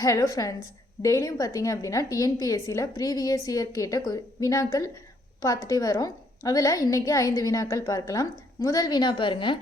Hello friends, டெய்லியும் பார்த்தீங்க அப்படின்னா டிஎன்பிஎஸ்சியில் ப்ரீவியஸ் இயர் கேட்ட வினாக்கள் பார்த்துட்டே வரோம். அதில் இன்றைக்கி 5 வினாக்கள் பார்க்கலாம். முதல் வினா பாருங்கள்.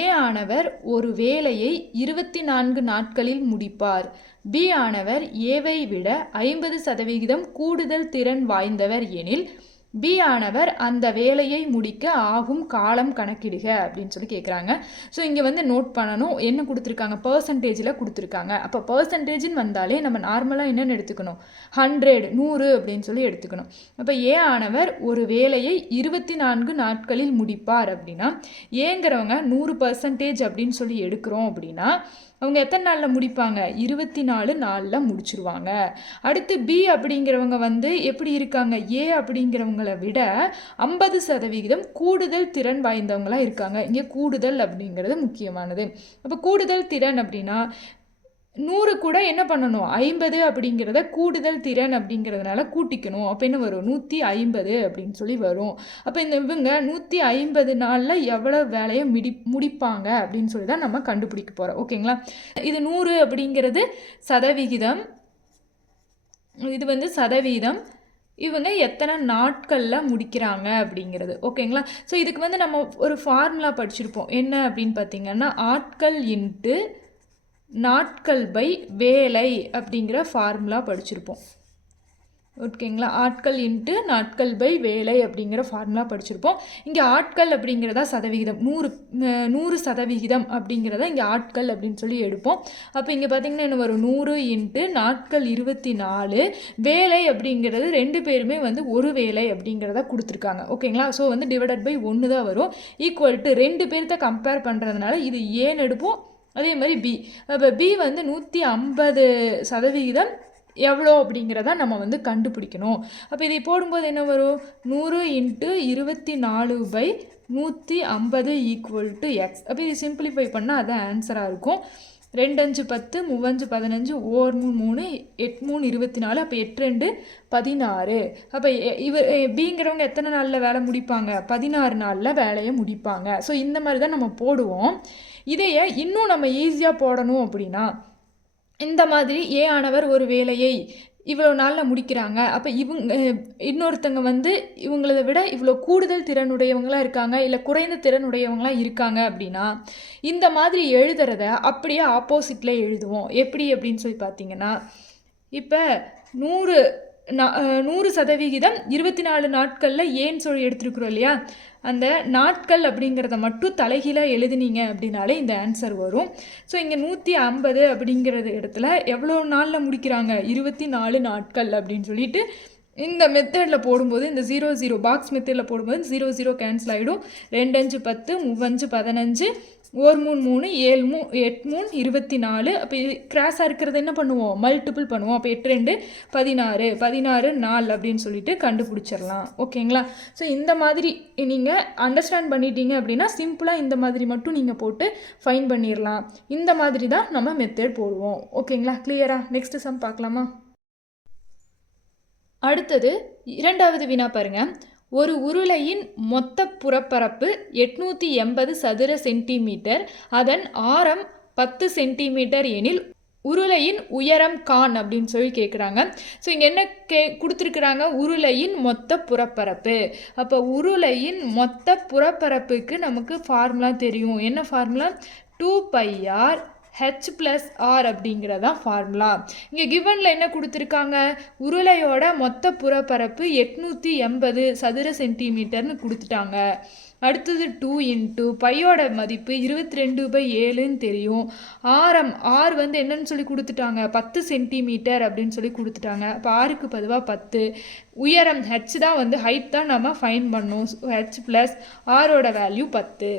ஏ ஆனவர் ஒரு வேலையை 24 நாட்களில் முடிப்பார். பி ஆனவர் ஏவை விட 50% கூடுதல் திறன் வாய்ந்தவர் எனில் பி ஆனவர் அந்த வேலையை முடிக்க ஆகும் காலம் கணக்கிடுக அப்படின்னு சொல்லி கேட்குறாங்க. ஸோ இங்கே வந்து நோட் பண்ணணும், என்ன கொடுத்துருக்காங்க, பர்சன்டேஜில் கொடுத்துருக்காங்க. அப்போ பர்சன்டேஜ்னு வந்தாலே நம்ம நார்மலாக என்னென்னு எடுத்துக்கணும், 100 அப்படின்னு சொல்லி எடுத்துக்கணும். அப்போ ஏ ஆனவர் ஒரு வேலையை 24 நாட்களில் முடிப்பார் அப்படின்னா ஏங்கிறவங்க 100% அப்படின்னு சொல்லி எடுக்கிறோம் அப்படின்னா அவங்க எத்தனை நாளில் முடிப்பாங்க, 24 நாளில் முடிச்சிருவாங்க. அடுத்து பி அப்படிங்கிறவங்க வந்து எப்படி இருக்காங்க, ஏ அப்படிங்கிறவங்களை விட 50% கூடுதல் திறன் வாய்ந்தவங்களாக இருக்காங்க. இங்கே கூடுதல் அப்படிங்கிறது முக்கியமானது. அப்போ கூடுதல் திறன் அப்படின்னா 100 கூட என்ன பண்ணணும், 50 அப்படிங்கிறத கூடுதல் திறன் அப்படிங்கிறதுனால கூட்டிக்கணும். அப்போ என்ன வரும், 150 அப்படின்னு சொல்லி வரும். அப்போ இவங்க 150 நாளில் எவ்வளோ வேலையை முடிப்பாங்க அப்படின்னு சொல்லி தான் நம்ம கண்டுபிடிக்க போகிறோம். ஓகேங்களா. இது 100 அப்படிங்கிறது சதவிகிதம், இது வந்து சதவீதம், இவங்க எத்தனை நாட்களில் முடிக்கிறாங்க அப்படிங்கிறது. ஓகேங்களா. ஸோ இதுக்கு வந்து நம்ம ஒரு ஃபார்முலா படிச்சிருப்போம். என்ன அப்படின்னு பார்த்தீங்கன்னா ஆட்கள் இன்ட்டு நாட்கள் பை வேலை அப்படிங்கிற ஃபார்முலா படிச்சிருப்போம். ஓகேங்களா. ஆட்கள் இன்ட்டு நாட்கள் பை வேலை அப்படிங்கிற ஃபார்முலா படிச்சிருப்போம். இங்கே ஆட்கள் அப்படிங்கிறதா சதவிகிதம், 100% அப்படிங்கிறத இங்கே ஆட்கள் அப்படின்னு சொல்லி எடுப்போம். அப்போ இங்கே பார்த்திங்கன்னா என்ன வரும், 100 இன்ட்டு நாட்கள் 24, வேலை அப்படிங்கிறது 2 பேருமே வந்து ஒரு வேலை அப்படிங்கிறத கொடுத்துருக்காங்க. ஓகேங்களா. ஸோ வந்து டிவைடட் பை 1 தான் வரும். ஈக்குவல் டு 2 பேர்த்த கம்பேர் பண்ணுறதுனால இது ஏன்னு எடுப்போம். அதே மாதிரி பி, அப்போ பி வந்து 150% எவ்வளோ அப்படிங்கிறத நம்ம வந்து கண்டுபிடிக்கணும். அப்போ இதை போடும்போது என்ன வரும், 100 இன்ட்டு 24/150 ஈக்குவல் டு எக்ஸ். அப்போ இது சிம்பிளிஃபை பண்ணால் அது ஆன்சராக இருக்கும். 2 5 10, 3 5 15, 1 3 8 3 24, அப்போ 8 2 16. அப்போ பிங்கிறவங்க எத்தனை நாளில் வேலை முடிப்பாங்க, 16 நாளில் வேலையை முடிப்பாங்க. ஸோ இந்த மாதிரி தான் நம்ம போடுவோம். இதையே இன்னும் நம்ம ஈஸியாக போடணும் அப்படின்னா இந்த மாதிரி ஏ ஆனவர் ஒரு வேலையை இவ்வளோ நாளில் முடிக்கிறாங்க. அப்போ இன்னொருத்தங்க வந்து இவங்களதை விட இவ்வளோ கூடுதல் திறனுடையவங்களாக இருக்காங்க, இல்லை குறைந்த திறனுடையவங்களாக இருக்காங்க அப்படின்னா இந்த மாதிரி எழுதுறத அப்படியே ஆப்போசிட்டில் எழுதுவோம். எப்படி அப்படின்னு சொல்லி பார்த்தீங்கன்னா, இப்போ 100% 24 நாட்களில் ஏன்னு சொல்லி எடுத்துருக்குறோம் இல்லையா, அந்த நாட்கள் அப்படிங்கிறத மட்டும் தலைகீழாக எழுதினீங்க அப்படின்னாலே இந்த ஆன்சர் வரும். ஸோ இங்கே 150 அப்படிங்கிறது இடத்துல எவ்வளோ நாளில் முடிக்கிறாங்க, 24 நாட்கள் அப்படின்னு சொல்லிட்டு இந்த மெத்தடில் போடும்போது, இந்த 0 பாக்ஸ் மெத்தடில் போடும்போது 0 கேன்சல் ஆகிடும். 2 5 10, 3 5 15, 1 3 3 7 8 3 24. அப்போ கிராஸாக இருக்கிறது என்ன பண்ணுவோம், மல்டிபிள் பண்ணுவோம். அப்போ 8 2 16, 16 4 அப்படின்னு சொல்லிட்டு கண்டுபிடிச்சிடலாம். ஓகேங்களா. ஸோ இந்த மாதிரி நீங்கள் அண்டர்ஸ்டாண்ட் பண்ணிட்டீங்க அப்படின்னா சிம்பிளாக இந்த மாதிரி மட்டும் நீங்கள் போட்டு ஃபைன் பண்ணிடலாம். இந்த மாதிரி தான் நம்ம மெத்தட் போடுவோம். ஓகேங்களா. கிளியரா. நெக்ஸ்ட் சம் பார்க்கலாமா. அடுத்தது 2வது வினா பாருங்க. ஒரு உருளையின் மொத்த புறப்பரப்பு 880 சதுர சென்டிமீட்டர், அதன் ஆரம் 10 சென்டிமீட்டர் எனில் உருளையின் உயரம் கான் அப்படின்னு சொல்லி கேட்குறாங்க. ஸோ இங்கே என்ன கொடுத்துருக்குறாங்க, உருளையின் மொத்த புறப்பரப்பு. அப்போ உருளையின் மொத்த புறப்பரப்புக்கு நமக்கு ஃபார்முலா தெரியும். என்ன ஃபார்முலா, 2πr h+r அப்படிங்கிறதா ஃபார்முலா. இங்கே கிவனில் என்ன கொடுத்துருக்காங்க, உருளையோட மொத்த புறப்பரப்பு 880 சதுர சென்டிமீட்டர்னு கொடுத்துட்டாங்க. அடுத்தது 2 இன்ட்டு பையோட மதிப்பு 22/7ன்னு தெரியும். ஆரம் ஆர் வந்து என்னன்னு சொல்லி கொடுத்துட்டாங்க, 10 சென்டிமீட்டர் அப்படின்னு சொல்லி கொடுத்துட்டாங்க. அப்போ ஆருக்கு பொதுவாக 10. உயரம் ஹெச் தான் வந்து ஹைட் தான் நம்ம ஃபைன் பண்ணோம். ஹெச் ப்ளஸ் ஆரோட வேல்யூ 10.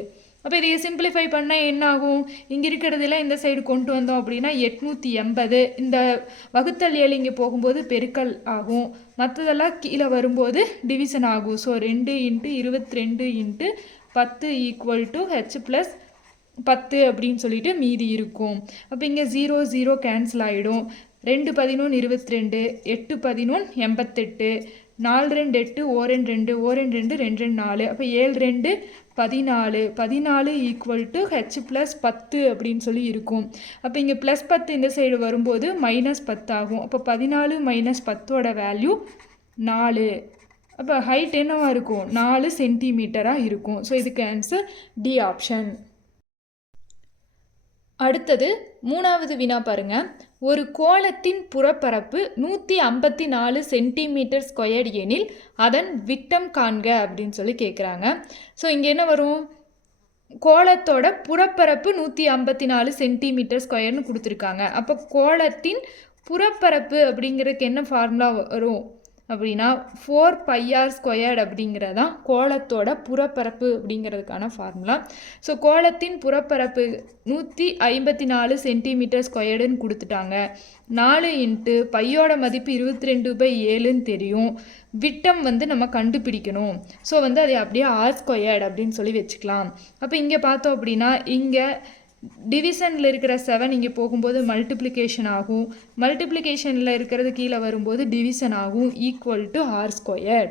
அப்போ இதை சிம்பிளிஃபை பண்ணால் என்ன ஆகும், இங்கே இருக்கிறதுல இந்த சைடு கொண்டு வந்தோம் அப்படின்னா 880, இந்த வகுத்தல் 7 இங்கே போகும்போது பெருக்கல் ஆகும், மற்றதெல்லாம் கீழே வரும்போது டிவிஷன் ஆகும். So 2 into 22 into 10 equal to H plus 10 அப்படின்னு சொல்லிட்டு மீதி இருக்கும். அப்போ இங்கே 0 0 கேன்சல் ஆகிடும். 2 11 22, 8 11 88, 4 2 8, 1 2 2, 1 2 2 2 4. அப்போ 7 2 14, 14 ஈக்குவல் டு ஹெச் ப்ளஸ் 10 அப்படின்னு சொல்லி இருக்கும். அப்போ இங்கே ப்ளஸ் 10 இந்த சைடு வரும்போது -10 ஆகும். அப்போ 14 - 10ஓட வேல்யூ 4. அப்போ ஹைட் என்னவாக இருக்கும்? 4 சென்டிமீட்டராக இருக்கும். ஸோ இதுக்கு ஆன்சர் டி ஆப்ஷன். அடுத்தது 3வது வினா பாருங்க. ஒரு கோளத்தின் புறப்பரப்பு 154 சென்டிமீட்டர் ஸ்கொயர்டு எனில் அதன் விட்டம் காண்க அப்படின்னு சொல்லி கேட்குறாங்க. ஸோ இங்கே என்ன வரும்? கோளத்தோட புறப்பரப்பு 154 சென்டிமீட்டர் ஸ்கொயர்னு கொடுத்துருக்காங்க. அப்போ கோளத்தின் புறப்பரப்பு அப்படிங்கிறதுக்கு என்ன ஃபார்முலா வரும் அப்படின்னா 4πr² அப்படிங்கிறதான் கோளத்தோட புறப்பரப்பு அப்படிங்கிறதுக்கான ஃபார்முலா. ஸோ கோளத்தின் புறப்பரப்பு 154 சென்டிமீட்டர் ஸ்கொயர்டுன்னு கொடுத்துட்டாங்க. 4 இன்ட்டு பையோட மதிப்பு 22/7ன்னு தெரியும். விட்டம் நம்ம கண்டுபிடிக்கணும். ஸோ அதை அப்படியே r² அப்படின்னு சொல்லி வச்சுக்கலாம். அப்போ இங்கே பார்த்தோம் அப்படின்னா இங்கே டிவிஷனில் இருக்கிற 7 இங்கே போகும்போது மல்டிப்ளிகேஷன் ஆகும். மல்டிப்ளிகேஷனில் இருக்கிறது கீழே வரும்போது டிவிஷன் ஆகும். Equal to r².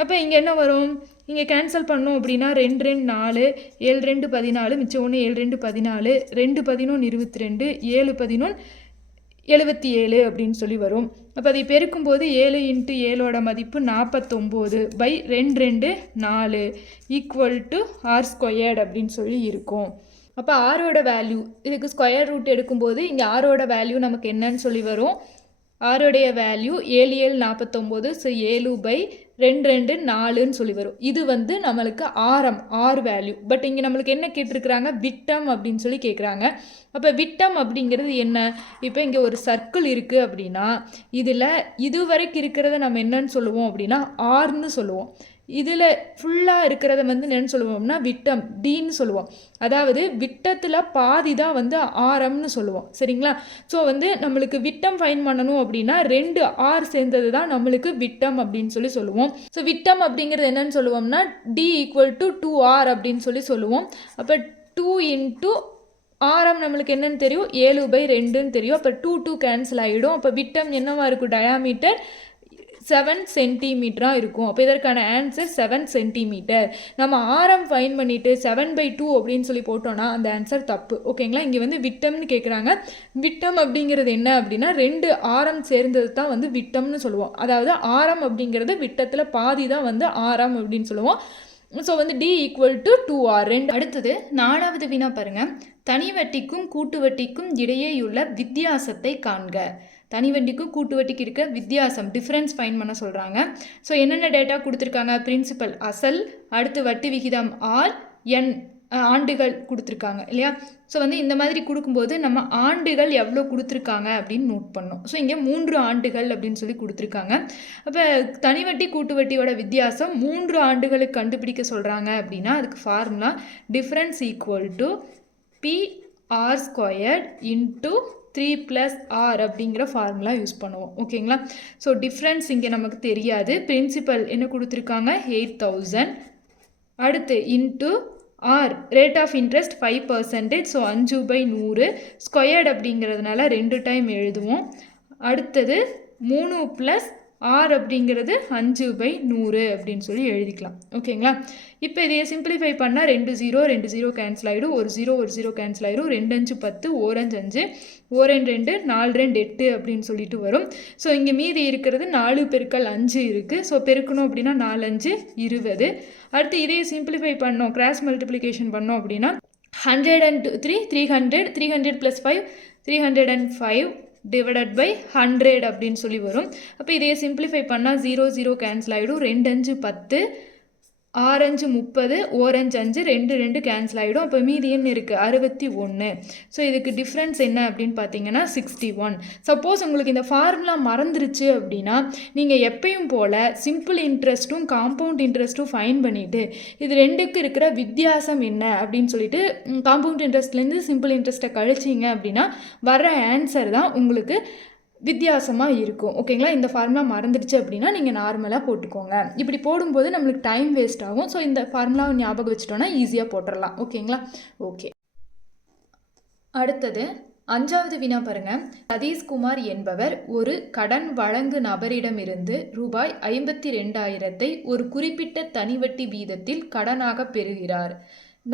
அப்போ இங்கே என்ன வரும்? இங்கே கேன்சல் பண்ணோம் அப்படின்னா 2 2 4, 7 2 14, மிச்சம் 1 7 2 14, 2 11 22, 7 11 77 அப்படின்னு சொல்லி வரும். அப்போ அதை பெருக்கும்போது 7 இன்ட்டு 7ஓட மதிப்பு 49/2 2 4 ஈக்குவல் டு r² அப்படின்னு சொல்லி இருக்கும். அப்போ ஆரோட வேல்யூ இதுக்கு ஸ்கொயர் ரூட் எடுக்கும்போது இங்கே ஆரோட வேல்யூ நமக்கு என்னன்னு சொல்லி வரும். ஆரோடைய வேல்யூ 7 7 49. ஸோ 7/2 2 4ன்னு சொல்லி வரும். இது நம்மளுக்கு ஆரம் ஆர் வேல்யூ. பட் இங்கே நம்மளுக்கு என்ன கேட்டிருக்கிறாங்க? விட்டம் அப்படின்னு சொல்லி கேட்குறாங்க. அப்போ விட்டம் அப்படிங்கிறது என்ன? இப்போ இங்கே ஒரு சர்க்கிள் இருக்குது அப்படின்னா இதில் இது வரைக்கும் இருக்கிறத நம்ம என்னன்னு சொல்லுவோம் அப்படின்னா ஆர்னு சொல்லுவோம். இதில் ஃபுல்லாக இருக்கிறத என்னன்னு சொல்லுவோம்னா விட்டம் டின்னு சொல்லுவோம். அதாவது விட்டத்தில் பாதி தான் ஆரம்னு சொல்லுவோம். சரிங்களா? ஸோ நம்மளுக்கு விட்டம் ஃபைன் பண்ணணும் அப்படின்னா 2 ஆர் சேர்ந்தது தான் நம்மளுக்கு விட்டம் அப்படின்னு சொல்லி சொல்லுவோம். ஸோ விட்டம் அப்படிங்கிறது என்னன்னு சொல்லுவோம்னா டி ஈக்குவல் டு 2r அப்படின்னு சொல்லி சொல்லுவோம். அப்போ 2 இன்ட்டு ஆரம் நம்மளுக்கு என்னன்னு தெரியும்? 7/2ன்னு தெரியும். அப்போ 2 2 கேன்சல் ஆகிடும். அப்போ விட்டம் என்னவா இருக்கும்? டயாமீட்டர் 7 சென்டிமீட்டராக இருக்கும். அப்போ இதற்கான ஆன்சர் 7 சென்டிமீட்டர். நம்ம ஆரம் ஃபைன் பண்ணிவிட்டு 7/2 அப்படின்னு சொல்லி போட்டோன்னா அந்த ஆன்சர் தப்பு. ஓகேங்களா? இங்கே விட்டம்னு கேட்குறாங்க. விட்டம் அப்படிங்கிறது என்ன அப்படின்னா 2 ஆரம் சேர்ந்தது தான் விட்டம்னு சொல்லுவோம். அதாவது ஆரம் அப்படிங்கிறது விட்டத்தில் பாதி தான் ஆரம் அப்படின்னு சொல்லுவோம். So D equal to 2r. அடுத்தது 4வது வினா பாருங்கள். தனி வட்டிக்கும் கூட்டு வட்டிக்கும் இடையேயுள்ள வித்தியாசத்தை காண்க. தனி வட்டிக்கும் கூட்டு வட்டிக்கு இருக்க வித்தியாசம் டிஃப்ரென்ஸ் ஃபைன் பண்ண சொல்கிறாங்க. ஸோ என்னென்ன டேட்டா கொடுத்துருக்காங்க? பிரின்சிபல் அசல், அடுத்து வட்டி விகிதம் ஆர், என் ஆண்டுகள் கொடுத்துருக்காங்க இல்லையா? ஸோ இந்த மாதிரி கொடுக்கும்போது நம்ம ஆண்டுகள் எவ்வளோ கொடுத்துருக்காங்க அப்படின்னு நோட் பண்ணோம். ஸோ இங்கே 3 ஆண்டுகள் அப்படின்னு சொல்லி கொடுத்துருக்காங்க. அப்போ தனி வட்டி கூட்டு வட்டியோட வித்தியாசம் 3 ஆண்டுகளுக்கு கண்டுபிடிக்க சொல்கிறாங்க அப்படின்னா அதுக்கு formula difference equal to PR² into 3+R அப்படிங்கிற ஃபார்முலா யூஸ் பண்ணுவோம். ஓகேங்களா? ஸோ டிஃப்ரென்ஸ் இங்கே நமக்கு தெரியாது. பிரின்சிபல் என்ன கொடுத்துருக்காங்க? 8000. அடுத்து into R rate of interest 5%. So 5/100 squared அப்படிங்கிறதுனால 2 டைம் எழுதுவோம். அடுத்தது 3+ ஆர் அப்படிங்கிறது 5/100 அப்படின்னு சொல்லி எழுதிக்கலாம். ஓகேங்களா? இப்போ இதையை சிம்பிளிஃபை பண்ணால் 2 0 2 0 கேன்சல் ஆகிடும். 1 0 1 0 கேன்சல் ஆகிடும். 2 5 10, 1 5 5, 1 2 4 2 8 அப்படின்னு சொல்லிட்டு வரும். ஸோ இங்கே மீதி இருக்கிறது 4 பெருக்கல் 5 இருக்குது. ஸோ பெருக்கணும் அப்படின்னா 4 5 20. அடுத்து இதையை சிம்பிளிஃபை பண்ணோம், கிராஸ் மல்டிப்ளிகேஷன் பண்ணோம் அப்படின்னா 103 300 300 + 5 305 டிவைடட் பை 100 அப்படின்னு சொல்லி வரும். அப்போ இதையை சிம்பிளிஃபை பண்ணால் 0 0 கேன்சல் ஆகிடும். 2 5 10, 6 5 30, 1 5 5, 2 2 கேன்சல் ஆகிடும். அப்போ மீதி என்ன இருக்குது? 61. ஸோ இதுக்கு டிஃப்ரென்ஸ் என்ன அப்படின்னு பார்த்தீங்கன்னா 61. சப்போஸ் உங்களுக்கு இந்த ஃபார்முலா மறந்துருச்சு அப்படின்னா நீங்கள் எப்பயும் போல் சிம்பிள் இன்ட்ரெஸ்ட்டும் காம்பவுண்ட் இன்ட்ரெஸ்ட்டும் ஃபைன் பண்ணிவிட்டு இது ரெண்டுக்கு இருக்கிற வித்தியாசம் என்ன அப்படின்னு சொல்லிட்டு காம்பவுண்ட் இன்ட்ரெஸ்ட்லேருந்து சிம்பிள் இன்ட்ரெஸ்ட்டை கழிச்சிங்க அப்படின்னா வர ஆன்சர் தான் உங்களுக்கு வித்தியாசமாக இருக்கும். ஓகேங்களா? இந்த ஃபார்முலா மறந்துடுச்சு அப்படின்னா நீங்கள் நார்மலாக போட்டுக்கோங்க. இப்படி போடும்போது நம்மளுக்கு டைம் வேஸ்ட் ஆகும். ஸோ இந்த ஃபார்முலாவை ஞாபகம் வச்சுட்டோன்னா ஈஸியாக போட்டுடலாம். ஓகேங்களா? ஓகே. அடுத்தது 5வது வினா பாருங்க. சதீஷ்குமார் என்பவர் ஒரு கடன் வழங்கு நபரிடமிருந்து ரூபாய் 52,000 ஒரு குறிப்பிட்ட தனிவட்டி வீதத்தில் கடனாக பெறுகிறார்.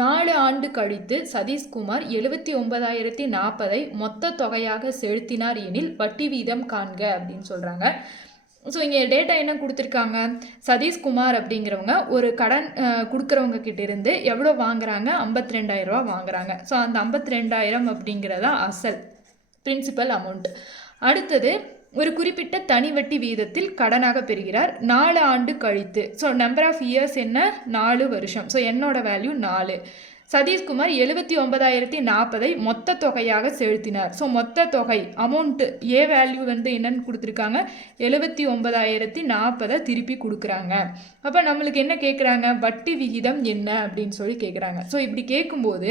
4 ஆண்டு கழித்து சதீஷ்குமார் 79,040 மொத்த தொகையாக செலுத்தினார் எனில் வட்டி வீதம் காண்க அப்படின்னு சொல்கிறாங்க. ஸோ இங்கே டேட்டா என்ன கொடுத்துருக்காங்க, சதீஷ்குமார் அப்படிங்கிறவங்க ஒரு கடன் கொடுக்குறவங்க கிட்டேருந்து எவ்வளோ வாங்குறாங்க, 52,000 ரூபா வாங்குறாங்க. ஸோ அந்த 52,000 அப்படிங்கிறதா அசல் பிரின்சிபல் அமௌண்ட். அடுத்தது ஒரு குறிப்பிட்ட தனிவட்டி வீதத்தில் கடனாக பெறுகிறார் 4 ஆண்டு கழித்து. ஸோ நம்பர் ஆஃப் இயர்ஸ் என்ன, 4 வருஷம். ஸோ என்னோட வேல்யூ 4. சதீஷ்குமார் 79,040 மொத்த தொகையாக செலுத்தினார். ஸோ மொத்த தொகை அமௌண்ட்டு ஏ வேல்யூ வந்து என்னன்னு கொடுத்துருக்காங்க, 79,040 திருப்பி கொடுக்குறாங்க. அப்போ நம்மளுக்கு என்ன கேட்குறாங்க, வட்டி விகிதம் என்ன அப்படின்னு சொல்லி கேட்குறாங்க. ஸோ இப்படி கேட்கும்போது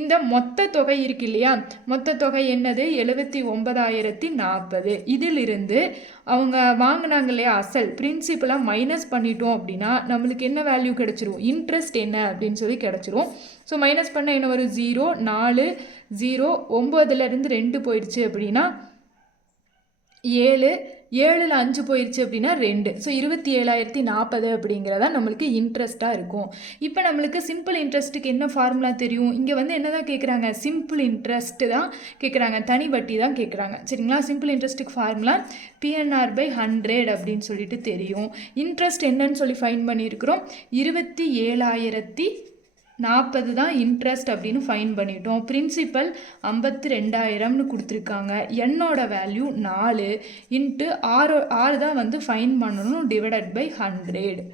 இந்த மொத்த தொகை இருக்கு இல்லையா, மொத்த தொகை என்னது 79,040. இதிலிருந்து அவங்க வாங்கினாங்க இல்லையா அசல், பிரின்சிபலாக மைனஸ் பண்ணிட்டோம் அப்படின்னா நம்மளுக்கு என்ன வேல்யூ கிடச்சிரும், இன்ட்ரெஸ்ட் என்ன அப்படின்னு சொல்லி கிடச்சிரும். ஸோ மைனஸ் பண்ண என்ன வரும், 0, 4, 0, 9லேருந்து 2 போயிடுச்சு அப்படின்னா 7, 7ல் 5 போயிடுச்சு அப்படின்னா 2. ஸோ 27,040 அப்படிங்கிறதா நம்மளுக்கு இன்ட்ரெஸ்ட்டாக இருக்கும். இப்போ நம்மளுக்கு சிம்பிள் இன்ட்ரெஸ்ட்டுக்கு என்ன ஃபார்முலா தெரியும், இங்கே வந்து என்ன தான் கேட்குறாங்க, சிம்பிள் இன்ட்ரெஸ்ட்டு தான் கேட்குறாங்க, தனி வட்டி தான் கேட்குறாங்க. சரிங்களா, சிம்பிள் இன்ட்ரெஸ்ட்டுக்கு ஃபார்முலா PNR/100 அப்படின்னு சொல்லிட்டு தெரியும். இன்ட்ரெஸ்ட் என்னன்னு சொல்லி ஃபைன் பண்ணியிருக்கிறோம், 27,040 தான் இன்ட்ரெஸ்ட் அப்படின்னு ஃபைன் பண்ணிட்டோம். பிரின்சிபல் 52,000ன்னு கொடுத்துருக்காங்க. என்னோட வேல்யூ 4 இன்ட்டு 6 தான் வந்து ஃபைன் பண்ணணும், டிவைடட் பை 100.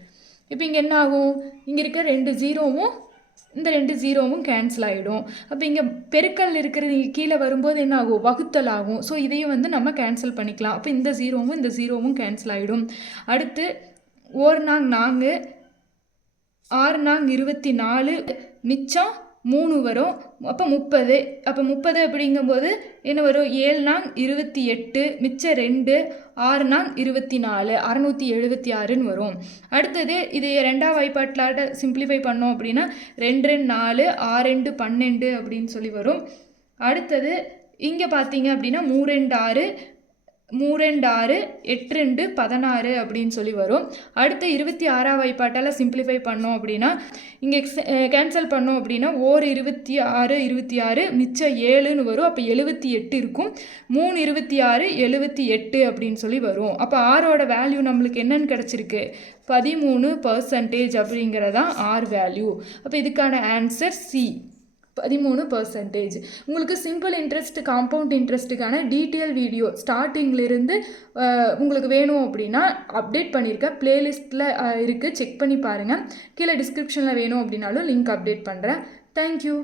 இப்போ இங்கே என்ன ஆகும், இங்கே இருக்க 2 ஜீரோவும் இந்த 2 ஜீரோவும் கேன்சல் ஆகிடும். அப்போ இங்கே பெருக்கல் இருக்கிறது கீழே வரும்போது என்ன ஆகும், வகுத்தல் ஆகும். ஸோ இதையும் வந்து நம்ம கேன்சல் பண்ணிக்கலாம். அப்போ இந்த ஜீரோவும் கேன்சல் ஆகிடும். அடுத்து 1 நாங் 4, 6 நாங் 24, மிச்சம் 3 வரும். அப்போ 30. அப்போ 30 அப்படிங்கும்போது என்ன வரும், 7 நாங் 28, மிச்சம் 2, 6 நாங் 24, 676ன்னு வரும். அடுத்தது இது 2ஆம் வாய்ப்பாட்டில் சிம்பிளிஃபை பண்ணோம் அப்படின்னா 2 4, 6 12 அப்படின்னு சொல்லி வரும். அடுத்தது இங்கே பார்த்தீங்க அப்படின்னா 3 6, 3 6, 8 16 அப்படின்னு சொல்லி வரும். அடுத்து 26ஆம் வாய்ப்பாட்டால் சிம்பிளிஃபை பண்ணோம் அப்படின்னா இங்கே கேன்சல் பண்ணோம் அப்படின்னா 26 மிச்சம் 7ன்னு வரும். அப்போ 78 இருக்கும். 3 26, 78 அப்படின்னு சொல்லி வரும். அப்போ ஆரோட வேல்யூ நம்மளுக்கு என்னன்னு கிடச்சிருக்கு, 13% அப்படிங்கிறதான் ஆர் வேல்யூ. அப்போ இதுக்கான ஆன்சர் சி, 13%. உங்களுக்கு சிம்பிள் இன்ட்ரெஸ்ட் காம்பவுண்ட் இன்ட்ரெஸ்ட்டுக்கான டீட்டெயில் வீடியோ ஸ்டார்டிங்லேருந்து உங்களுக்கு வேணும் அப்படின்னா அப்டேட் பண்ணியிருக்கேன், ப்ளேலிஸ்ட்டில் இருக்குது, செக் பண்ணி பாருங்கள். கீழே டிஸ்கிரிப்ஷனில் வேணும் அப்படின்னாலும் லிங்க் அப்டேட் பண்ணுறேன். தேங்க்யூ.